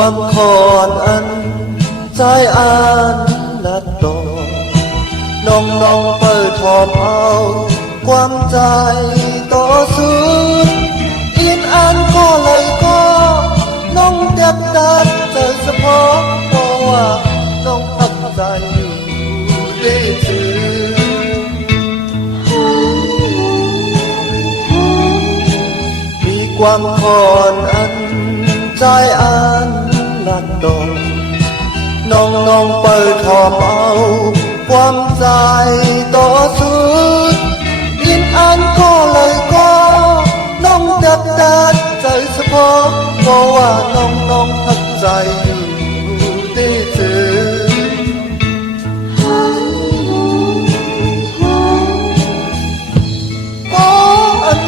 ความขอนอันใจอ่านและตอน้องเปิดทอมเอาความใจต่อสู้อินอ่านก็เลยก็น้องเด็บดัดใจเฉพาะเพราะว่าน้องพักใจอยู่ได้ถือมีความขอนอันใจอ่านและตอน้องเปิดทอมเอาความใจต่อสู้ยินอ่านก็เลยก็น้องดัดใจเฉพาะเพราะว่าน้องพักใจอยู่ที่เธอก็อัน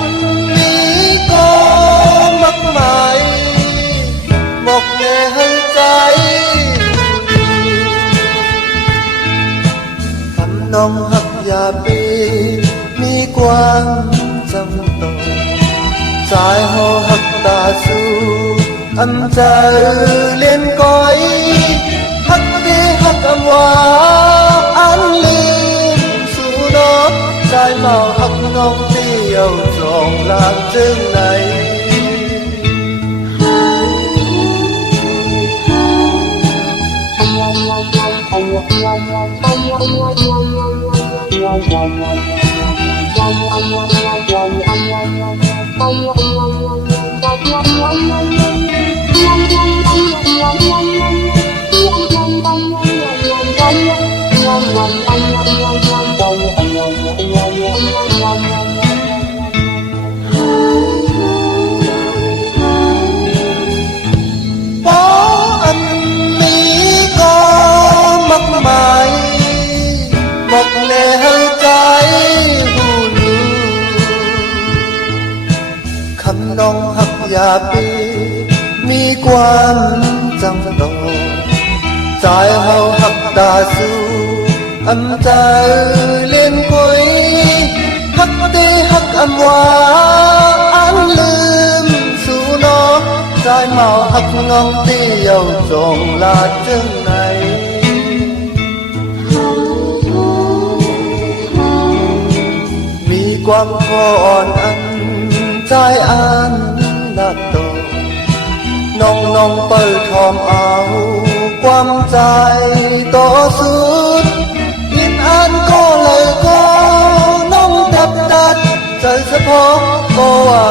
นี้ก็มากมายบอกแน่ให้ใจน้องหักอย่าปีมีความจำต้องสายหอหักตาสู้อำใจเลียนก้อยหักดีหักอำว่าอันลืมสู่น้องสายเมาหักน้องเดียวจองลางจึงไหนบอกแน่ให้ใจหูลือคำน้องหักอย่าปีมีความจำต้องใจเฮาหักตาสู้อำใจเลียนกุยหักดีหักอำว่าอันลืมสู่น้องใจเมาหักงองเตี้ยวจงลาจึงไหนความขอนอันใจอ่านและตอน้องเปิดทอมเอาความใจต่อสู้ยินอ่านก็เลยก็น้องดัดใจเฉพาะก็ว่า